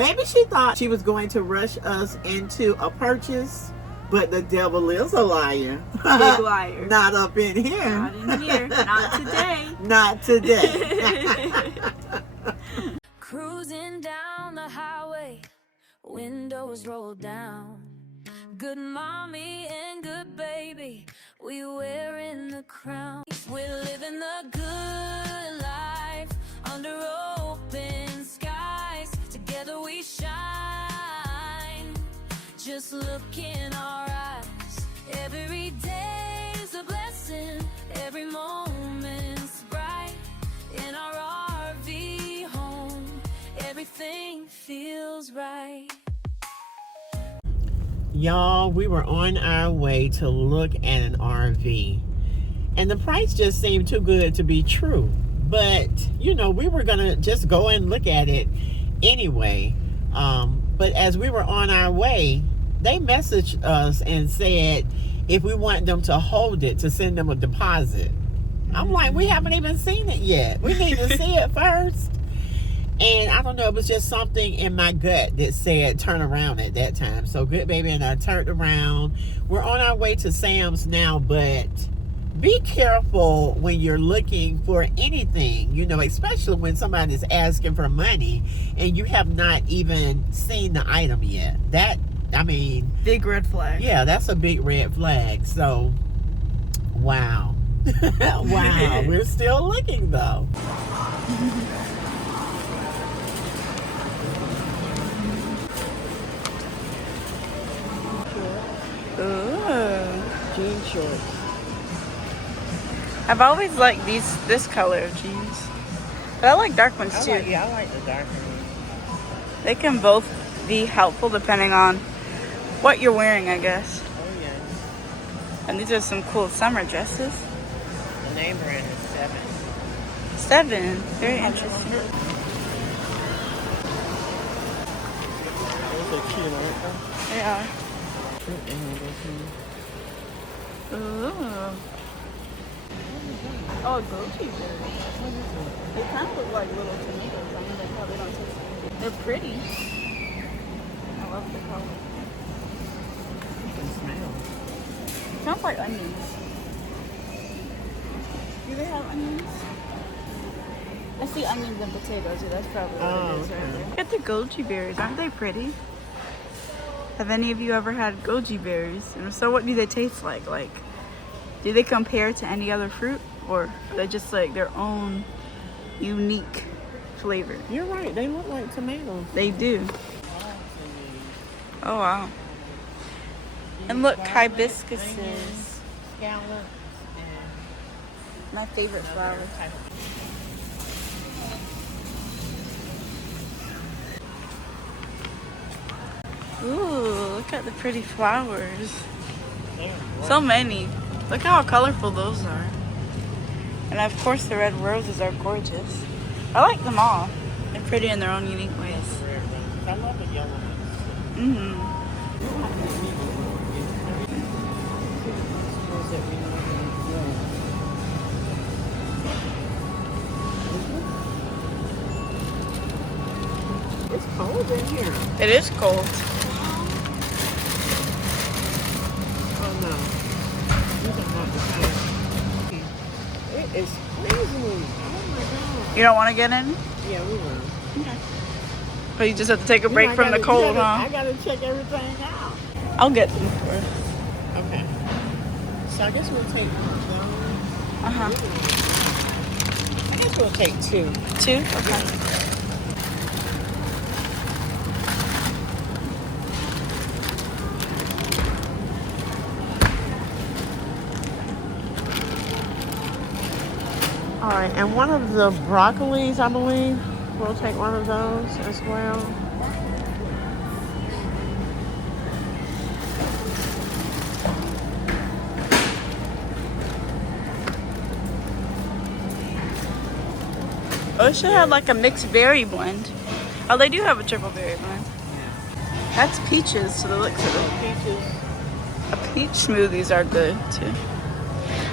Maybe she thought she was going to rush us into a purchase, but the devil is a liar. Big liar. Not up in here. Not in here. Not today. Not today. Cruising down the highway, windows rolled down. Good mommy and good baby, we wearing the crown. We're living the good life under open skies. Together we shine. Just look in our eyes. Every day's a blessing. Every moment's bright. In our RV home, everything feels right. Y'all, we were on our way to look at an RV, and the price just seemed too good to be true. But you know, we were gonna just go and look at it anyway. But as we were on our way, they messaged us and said if we want them to hold it, to send them a deposit. I'm like, we haven't even seen it yet. We need to see it first. And I don't know, it was just something in my gut that said turn around at that time. So Good Baby and I turned around. We're on our way to Sam's now, but be careful when you're looking for anything, you know, especially when somebody's asking for money and you have not even seen the item yet. That, I mean... Big red flag. Yeah, that's a big red flag. So, wow. Wow, we're still looking though. Ooh. Jean shorts. I've always liked this color of jeans. But I like dark ones too. I like the darker ones. They can both be helpful depending on what you're wearing, I guess. Oh yeah. And these are some cool summer dresses. The name brand is 7. 7. Very interesting. Those are cute, aren't they? They are. Ooh. Oh, goji berries. They kind of look like little tomatoes. I mean, they probably don't taste good. They're pretty. I love the color. You can smell. It smells like onions. Do they have onions? I see onions and potatoes, so that's probably what it is right there. Look at the goji berries. Aren't they pretty? Have any of you ever had goji berries? And if so, what do they taste like? Like, do they compare to any other fruit? Or are they just like their own unique flavor? You're right. They look like tomatoes. They do. Oh, wow. And look, hibiscuses. Scallops and My favorite flower. Ooh, look at the pretty flowers. So many. Look how colorful those are. And of course the red roses are gorgeous. I like them all. They're pretty in their own unique ways. I love the yellow ones. Mm-hmm. It's cold in here. It is cold. Oh no. These are not the same. It is freezing. Oh my god. You don't want to get in? Yeah, we will. Okay. But you just have to take a break from the cold, huh? I gotta check everything out. I'll get them first. Okay. So I guess we'll take those. Uh-huh. I guess we'll take 2. 2? Okay. All right, and one of the broccolis, I believe, we'll take one of those as well. Oh, it should have like a mixed berry blend. Oh, they do have a triple berry blend. Yeah. That's peaches, so the looks of it. Peaches. Peach smoothies are good too.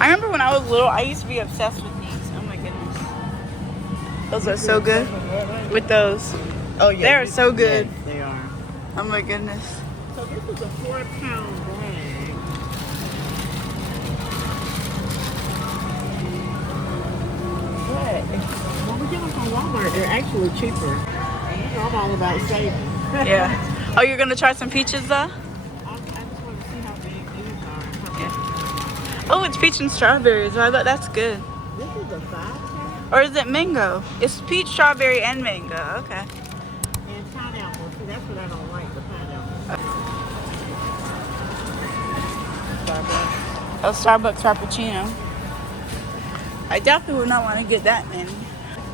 I remember when I was little, I used to be obsessed with these. Oh my goodness. Those are so good. With those Oh yeah, They're so good. Yes, they are. Oh my goodness. So this is a 4-pound bag. But when we get them from Walmart, they're actually cheaper. And you know, I'm all about saving. Yeah. Oh, you're gonna try some peaches though? I just want to see how big these are. Yeah. Oh, it's peach and strawberries. I bet that's good. This is a 5-pound. Or is it mango? It's peach, strawberry, and mango. Okay. And pineapple. See, that's what I don't like, the pineapple. Starbucks. Oh, Starbucks Frappuccino. I definitely would not want to get that many.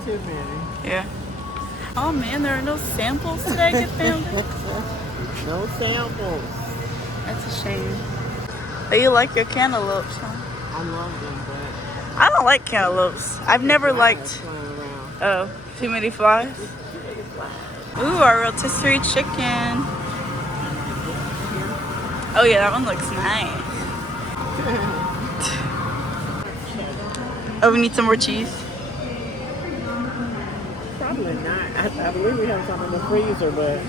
Too many. Yeah. Oh man, there are no samples today, good family. No samples. That's a shame. But you like your cantaloupes, huh? I love them, but I don't like cantaloupes. I've never liked. flying around. Oh, too many flies? Ooh, our rotisserie chicken. Oh yeah, that one looks nice. Oh, we need some more cheese. Probably not. I believe we have some in the freezer, but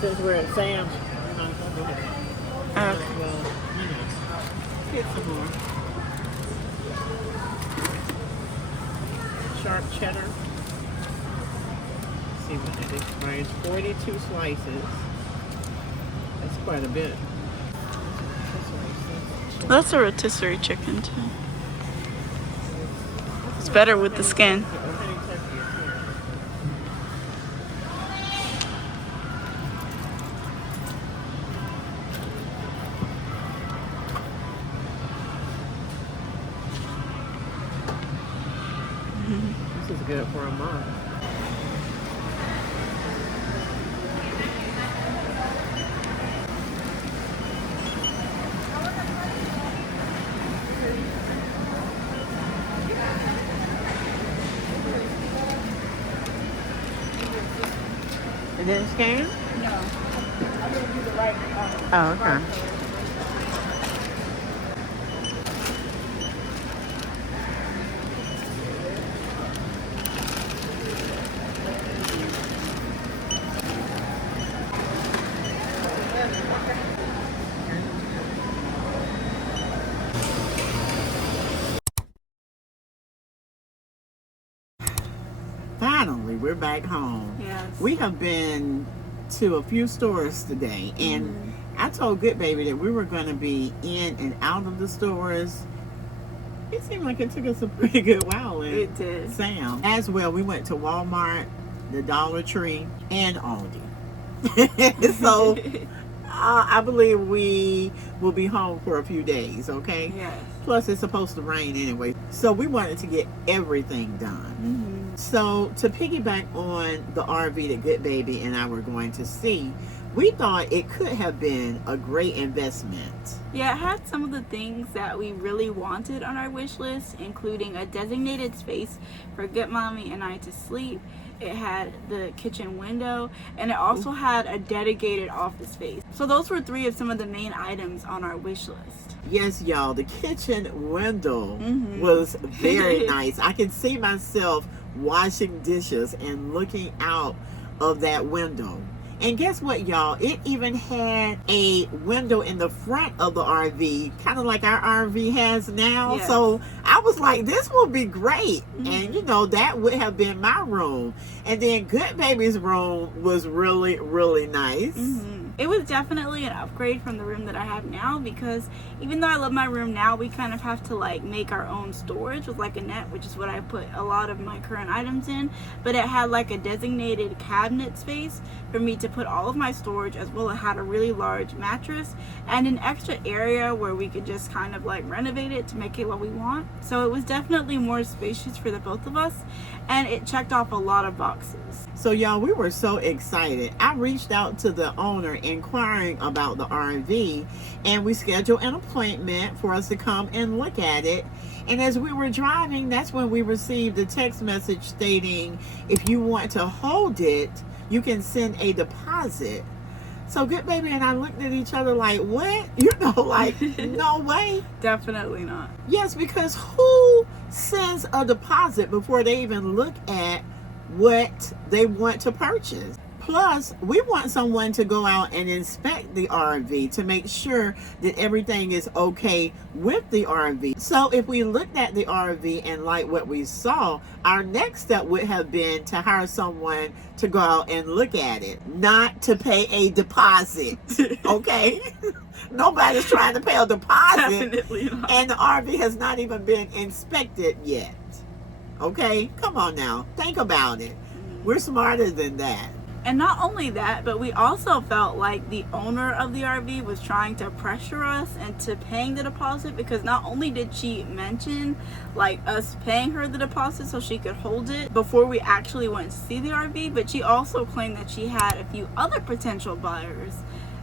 since we're at Sam's, we're not going to do it. Okay. Well, you know, get some more. Sharp cheddar. Let's see what it is. It's 42 slices. That's quite a bit. That's a rotisserie chicken too. It's better with the skin. This is good for a month. It didn't scan? No. I'm gonna do the right. Oh, okay. Finally, we're back home. Yes. We have been to a few stores today, and I told Goodbaby that we were going to be in and out of the stores. It seemed like it took us a pretty good while in It did. Sam. As well, we went to Walmart, the Dollar Tree, and Aldi. So I believe we will be home for a few days, okay? Yes. Plus, it's supposed to rain anyway. So we wanted to get everything done. So to piggyback on the RV that Goodbaby and I were going to see, we thought it could have been a great investment. Yeah, it had some of the things that we really wanted on our wish list, including a designated space for Goodmommy and I to sleep. It had the kitchen window, and it also had a dedicated office space. So those were 3 of some of the main items on our wish list. Yes, y'all, the kitchen window was very nice. I can see myself washing dishes and looking out of that window. And guess what, y'all? It even had a window in the front of the RV, kind of like our RV has now. Yes. So I was like, this will be great. And, you know, that would have been my room. And then Goodbaby's room was really, really nice. It was definitely an upgrade from the room that I have now, because even though I love my room now, we kind of have to like make our own storage with like a net, which is what I put a lot of my current items in. But it had like a designated cabinet space for me to put all of my storage, as well as it had a really large mattress and an extra area where we could just kind of like renovate it to make it what we want. So it was definitely more spacious for the both of us, and it checked off a lot of boxes. So y'all, we were so excited. I reached out to the owner inquiring about the RV, and we scheduled an appointment for us to come and look at it. And as we were driving, that's when we received a text message stating, if you want to hold it, you can send a deposit. So Goodbaby and I looked at each other like, what? You know, like, no way. Definitely not. Yes, because who sends a deposit before they even look at what they want to purchase. Plus, we want someone to go out and inspect the RV to make sure that everything is okay with the RV. So if we looked at the RV and like what we saw, our next step would have been to hire someone to go out and look at it, not to pay a deposit. Okay? Nobody's trying to pay a deposit. Definitely not. And the RV has not even been inspected yet. Okay? Come on now. Think about it. We're smarter than that. And not only that, but we also felt like the owner of the RV was trying to pressure us into paying the deposit, because not only did she mention like us paying her the deposit so she could hold it before we actually went to see the RV, but she also claimed that she had a few other potential buyers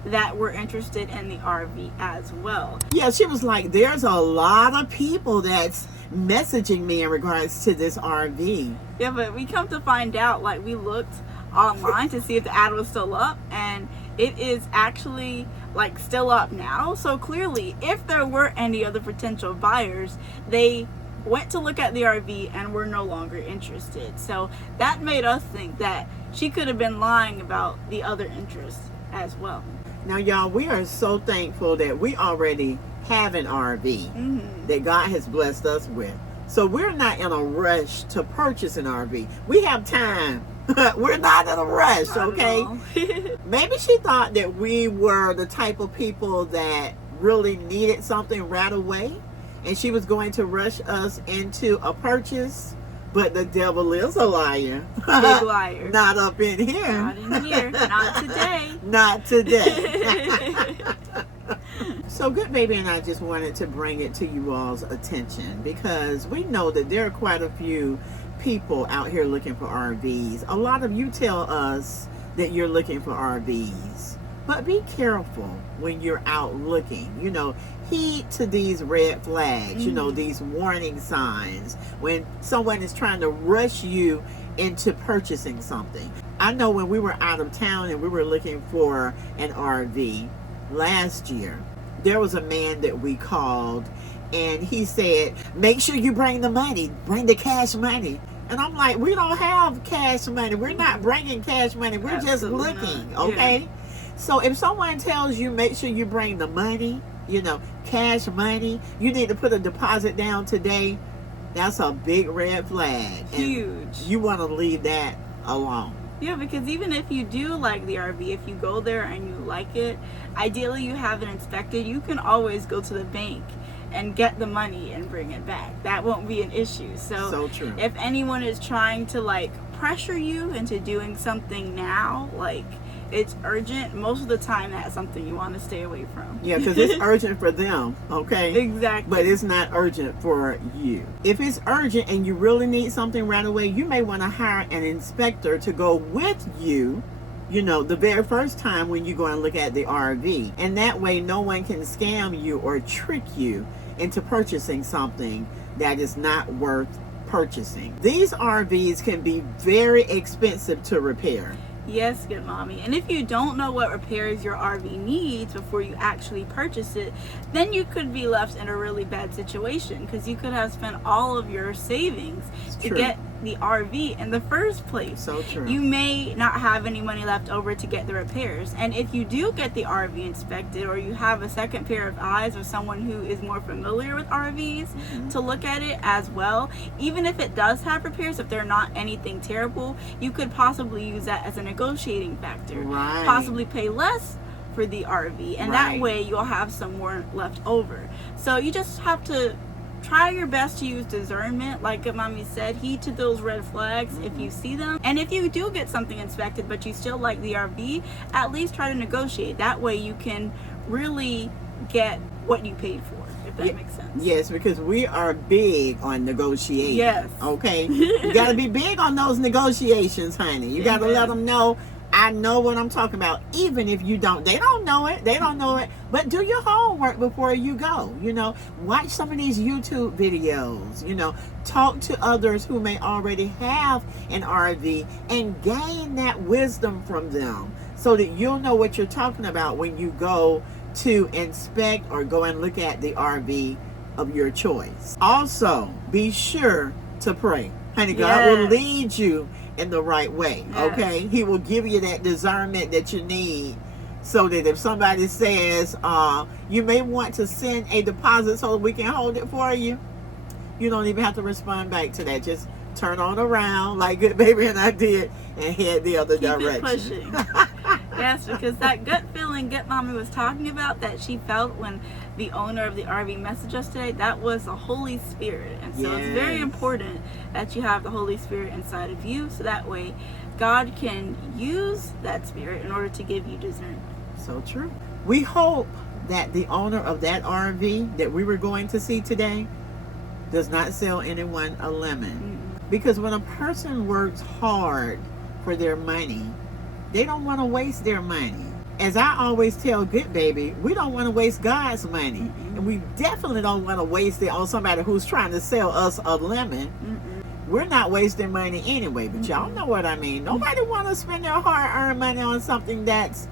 that were interested in the RV as well. Yeah, she was like, there's a lot of people that's messaging me in regards to this RV. Yeah, but we come to find out, like, we looked online to see if the ad was still up, and it is actually like still up now. So clearly, if there were any other potential buyers, they went to look at the RV and were no longer interested. So that made us think that she could have been lying about the other interests as well. Now, y'all, we are so thankful that we already have an RV that God has blessed us with. So we're not in a rush to purchase an RV. We have time. We're not in a rush, okay? Maybe she thought that we were the type of people that really needed something right away, and she was going to rush us into a purchase. But the devil is a liar. Big liar. Not up in here. Not in here. Not today. Not today. So Goodbaby and I just wanted to bring it to you all's attention, because we know that there are quite a few people out here looking for RVs. A lot of you tell us that you're looking for RVs, but be careful when you're out looking. You know, heed to these red flags, you know, these warning signs when someone is trying to rush you into purchasing something. I know when we were out of town and we were looking for an RV last year, there was a man that we called, and he said, make sure you bring the money, bring the cash money. And I'm like, we don't have cash money. We're not bringing cash money. We're Absolutely just looking, not. okay? Yeah. So if someone tells you, make sure you bring the money, you know, cash money, you need to put a deposit down today, that's a big red flag. Huge. And you want to leave that alone. Yeah, because even if you do like the RV, if you go there and you like it, ideally you have it inspected, you can always go to the bank and get the money and bring it back. That won't be an issue. So true. If anyone is trying to like pressure you into doing something now, like it's urgent, most of the time that's something you want to stay away from. Yeah, because it's urgent for them, okay? Exactly. But it's not urgent for you. If it's urgent and you really need something right away, you may want to hire an inspector to go with you, you know, the very first time when you go and look at the RV. And that way no one can scam you or trick you into purchasing something that is not worth purchasing. These RVs can be very expensive to repair. Yes, good mommy. And if you don't know what repairs your RV needs before you actually purchase it, then you could be left in a really bad situation, because you could have spent all of your savings to get the RV in the first place. So true. You may not have any money left over to get the repairs. And if you do get the RV inspected, or you have a second pair of eyes or someone who is more familiar with RVs to look at it as well, even if it does have repairs, if they're not anything terrible, you could possibly use that as a negotiating factor. Right. Possibly pay less for the RV, and that way you'll have some more left over. So you just have to try your best to use discernment. Like Goodmommy said, heed to those red flags if you see them. And if you do get something inspected but you still like the RV, at least try to negotiate. That way you can really get what you paid for, if that makes sense. Yes, because we are big on negotiating. Yes. Okay? You got to be big on those negotiations, honey. You got to let them know, I know what I'm talking about. Even if you don't, they don't know it. They don't know it. But do your homework before you go. You know, watch some of these YouTube videos. You know, talk to others who may already have an RV and gain that wisdom from them, so that you'll know what you're talking about when you go to inspect or go and look at the RV of your choice. Also, be sure to pray. Honey, God will lead you in the right way. Yes. Okay, he will give you that discernment that you need, so that if somebody says you may want to send a deposit so that we can hold it for you, you don't even have to respond back to that. Just turn on around like Good Baby and I did and head the other direction. Yes, because that gut feeling Good Mommy was talking about that she felt when the owner of the RV messaged us today, that was the Holy Spirit. And so it's very important that you have the Holy Spirit inside of you, so that way God can use that spirit in order to give you discernment. So true. We hope that the owner of that RV that we were going to see today does not sell anyone a lemon. Because when a person works hard for their money, they don't want to waste their money. As I always tell Good Baby, we don't want to waste God's money. And we definitely don't want to waste it on somebody who's trying to sell us a lemon. We're not wasting money anyway, but y'all know what I mean. Nobody want to spend their hard-earned money on something that's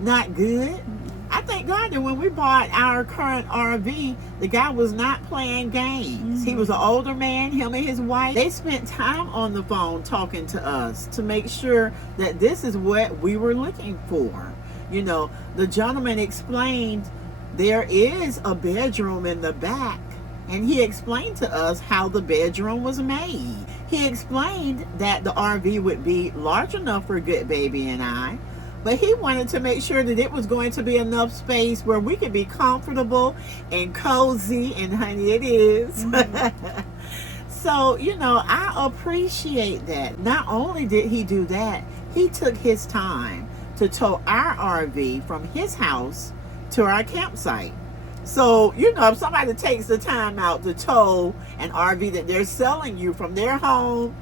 not good. I thank God that when we bought our current RV, the guy was not playing games. He was an older man, him and his wife. They spent time on the phone talking to us to make sure that this is what we were looking for. You know, the gentleman explained there is a bedroom in the back, and he explained to us how the bedroom was made. He explained that the RV would be large enough for Good Baby and I, but he wanted to make sure that it was going to be enough space where we could be comfortable and cozy, and honey, it is. So, you know, I appreciate that. Not only did he do that, he took his time to tow our RV from his house to our campsite. So, you know, if somebody takes the time out to tow an RV that they're selling you from their home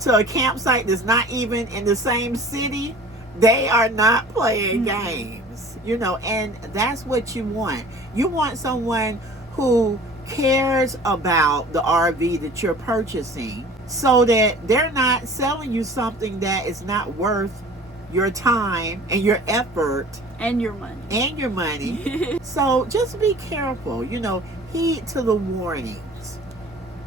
to a campsite that's not even in the same city, they are not playing games, you know, and that's what you want. You want someone who cares about the RV that you're purchasing, so that they're not selling you something that is not worth your time and your effort and your money. So just be careful, you know, heed to the warnings,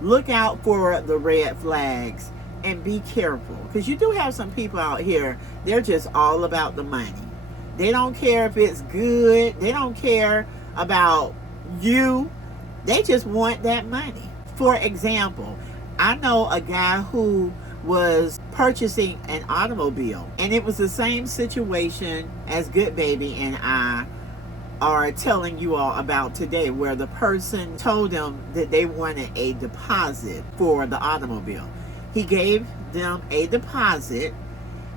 look out for the red flags, and be careful, because you do have some people out here, they're just all about the money. They don't care if it's good, they don't care about you, they just want that money. For example, I know a guy who was purchasing an automobile, and it was the same situation as Good Baby and I are telling you all about today, where the person told them that they wanted a deposit for the automobile. He gave them a deposit,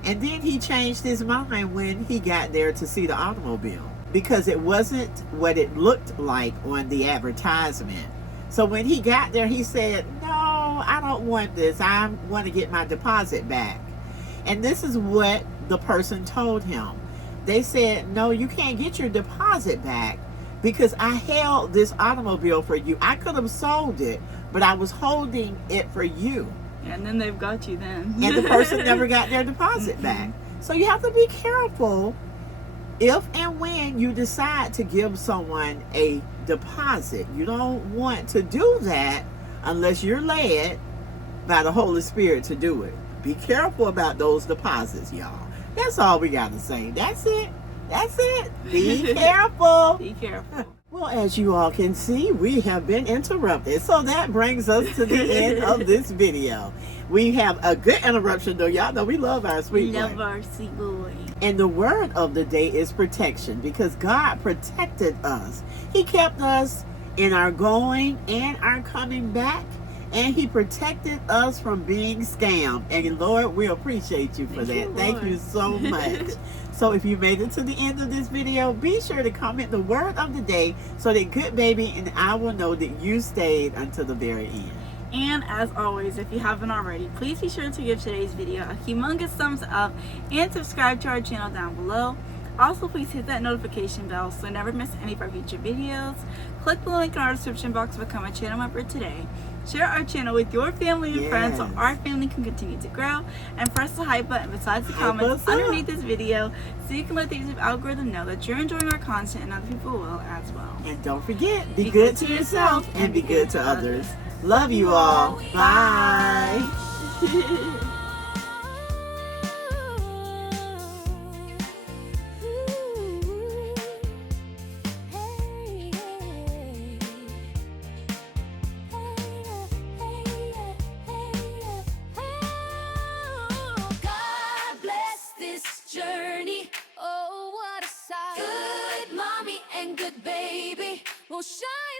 and then he changed his mind when he got there to see the automobile, because it wasn't what it looked like on the advertisement. So when he got there, he said, "No, I don't want this. I want to get my deposit back." And this is what the person told him. They said, "No, you can't get your deposit back because I held this automobile for you. I could have sold it, but I was holding it for you." And then they've got you then. And the person never got their deposit back. So you have to be careful if and when you decide to give someone a deposit. You don't want to do that unless you're led by the Holy Spirit to do it. Be careful about those deposits, y'all. That's all we got to say. That's it. That's it. Be careful. Be careful. Well, as you all can see, we have been interrupted. So that brings us to the end of this video. We have a good interruption, though. Y'all know we love our sweet boy. Love our sweet boy. And the word of the day is protection, because God protected us. He kept us in our going and our coming back, and he protected us from being scammed. And Lord, we appreciate you for that. Thank you so much. So if you made it to the end of this video, be sure to comment the word of the day so that Good Baby and I will know that you stayed until the very end. And as always, if you haven't already, please be sure to give today's video a humongous thumbs up and subscribe to our channel down below. Also, please hit that notification bell so you never miss any of our future videos. Click the link in our description box to become a channel member today. Share our channel with your family and friends so our family can continue to grow. And press the hype button besides the comments underneath this video so you can let the YouTube algorithm know that you're enjoying our content and other people will as well. And don't forget, be good to yourself and be good to others. Love you all. Bye. shine.